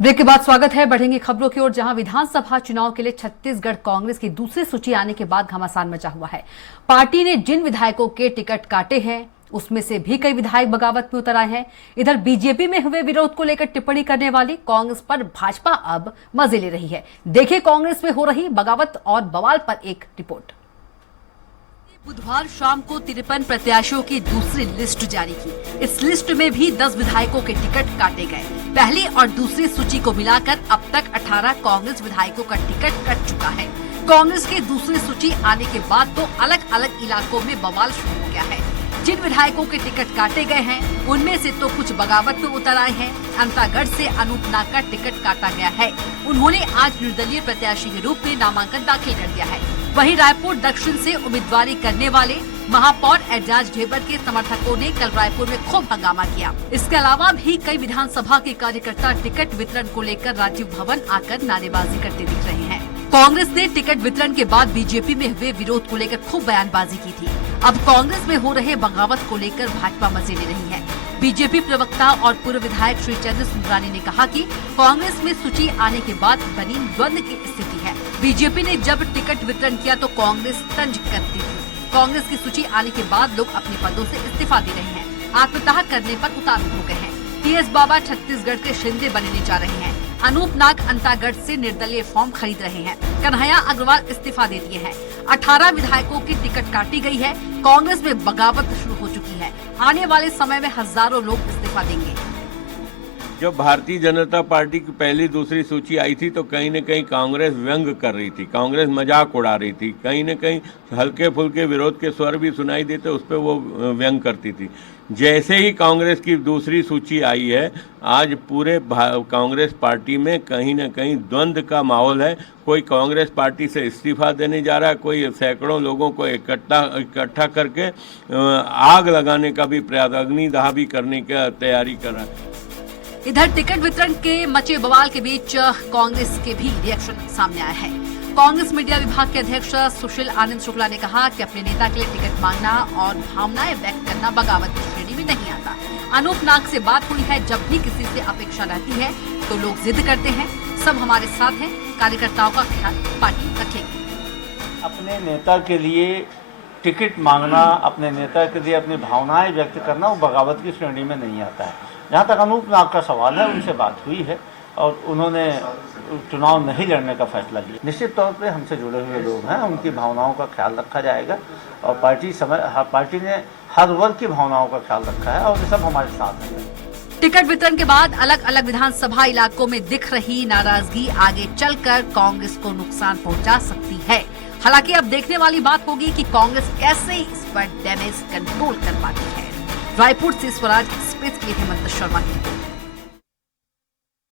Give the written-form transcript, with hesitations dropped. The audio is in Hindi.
ब्रेक के बाद स्वागत है। बढ़ेंगे खबरों की ओर, जहां विधानसभा चुनाव के लिए छत्तीसगढ़ कांग्रेस की दूसरी सूची आने के बाद घमासान मचा हुआ है। पार्टी ने जिन विधायकों के टिकट काटे हैं उसमें से भी कई विधायक बगावत में उतर आए हैं। इधर बीजेपी में हुए विरोध को लेकर टिप्पणी करने वाली कांग्रेस पर भाजपा अब मजे ले रही है। देखिए कांग्रेस में हो रही बगावत और बवाल पर एक रिपोर्ट। बुधवार शाम को 53 प्रत्याशियों की दूसरी लिस्ट जारी की। इस लिस्ट में भी 10 विधायकों के टिकट काटे गए। पहली और दूसरी सूची को मिलाकर अब तक 18 कांग्रेस विधायकों का टिकट कट चुका है। कांग्रेस की दूसरी सूची आने के बाद तो अलग अलग इलाकों में बवाल शुरू हो गया है। जिन विधायकों के टिकट काटे गए हैं उनमें से तो कुछ बगावत में उतर आए हैं। अंतागढ़ से अनूप नाग का टिकट काटा गया है। उन्होंने आज निर्दलीय प्रत्याशी के रूप में नामांकन दाखिल कर दिया है। वहीं रायपुर दक्षिण से उम्मीदवारी करने वाले महापौर एजाज ढेबर के समर्थकों ने कल रायपुर में खूब हंगामा किया। इसके अलावा भी कई विधानसभा के कार्यकर्ता टिकट वितरण को लेकर राजीव भवन आकर नारेबाजी करते दिख रहे हैं। कांग्रेस ने टिकट वितरण के बाद बीजेपी में हुए विरोध को लेकर खूब बयानबाजी की थी। अब कांग्रेस में हो रहे बगावत को लेकर भाजपा मजे ले रही है। बीजेपी प्रवक्ता और पूर्व विधायक श्री चंद्र सुंदरानी ने कहा कि कांग्रेस में सूची आने के बाद बनी द्वंद की स्थिति है। बीजेपी ने जब टिकट वितरण किया तो कांग्रेस तंज करती थी। कांग्रेस की सूची आने के बाद लोग अपने पदों से इस्तीफा दे रहे हैं। आत्मदाह करने पर उतारू हो गए हैं। टीएस बाबा छत्तीसगढ़ के शिंदे बनने जा रहे हैं। अनूप नाग अंतागढ़ से निर्दलीय फॉर्म खरीद रहे हैं। कन्हैया अग्रवाल इस्तीफा दे दिए हैं। 18 विधायकों की टिकट काटी गई है। कांग्रेस में बगावत शुरू हो चुकी है। आने वाले समय में हजारों लोग इस्तीफा देंगे। जब भारतीय जनता पार्टी की पहली दूसरी सूची आई थी तो कहीं न कहीं कांग्रेस व्यंग कर रही थी, कांग्रेस मजाक उड़ा रही थी। कहीं न कहीं हल्के फुल्के विरोध के स्वर भी सुनाई देते, उस पर वो व्यंग करती थी। जैसे ही कांग्रेस की दूसरी सूची आई है, आज पूरे कांग्रेस पार्टी में कहीं न कहीं द्वंद्व का माहौल है। कोई कांग्रेस पार्टी से इस्तीफा देने जा रहा है, कोई सैकड़ों लोगों को इकट्ठा करके आग लगाने का भी प्रयास, अग्निदाह भी करने की तैयारी कर रहा है। इधर टिकट वितरण के मचे बवाल के बीच कांग्रेस के भी रिएक्शन सामने आया है। कांग्रेस मीडिया विभाग के अध्यक्ष सुशील आनंद शुक्ला ने कहा कि अपने नेता के लिए टिकट मांगना और भावनाएं व्यक्त करना बगावत की श्रेणी में नहीं आता। अनूप नाग से बात हुई है। जब भी किसी से अपेक्षा रहती है तो लोग जिद करते हैं। सब हमारे साथ हैं। कार्यकर्ताओं का ख्याल पार्टी रखेगी। अपने नेता के लिए टिकट मांगना, अपने नेता के लिए अपनी भावनाएं व्यक्त करना, वो बगावत की श्रेणी में नहीं आता है। जहाँ तक अनूप नाग का सवाल है, उनसे बात हुई है और उन्होंने चुनाव नहीं लड़ने का फैसला लिया। निश्चित तौर पे हमसे जुड़े हुए लोग हैं, उनकी भावनाओं का ख्याल रखा जाएगा और पार्टी ने हर वर्ग की भावनाओं का ख्याल रखा है और ये सब हमारे साथ हैं। टिकट वितरण के बाद अलग अलग विधानसभा इलाकों में दिख रही नाराजगी आगे चलकर कांग्रेस को नुकसान पहुंचा सकती है। हालांकि अब देखने वाली बात होगी कि कांग्रेस कैसे इस पर डैमेज कंट्रोल कर पाती है। रायपुर से स्वराज एक्सप्रेस के लिए हेमंत शर्मा की रिपोर्ट।